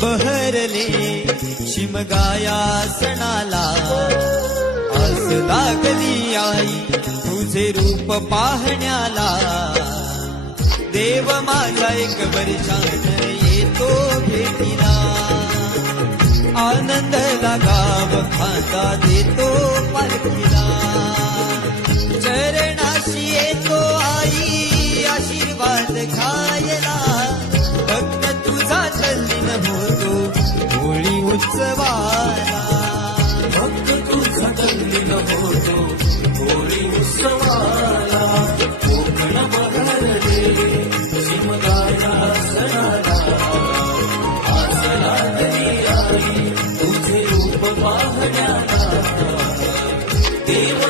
बहरले शिमगाया सणाला, आस लागली आई तुझे रूप पाहण्याला. देव माझा एक वर्षान येतो भेटीला, आनंद गाव खांदा देतो पालखीला. चरणाशी येतो आई आशीर्वाद खायला, भक्त तुझा तल्लीन होतो होळी उत्सवाला. भक्त तुझा तल्लीन होतो होळी उत्सवाला. कोकण बहरले शिमगाया सणाला, आस लागली आई तुझे रूप पाहण्याला. देव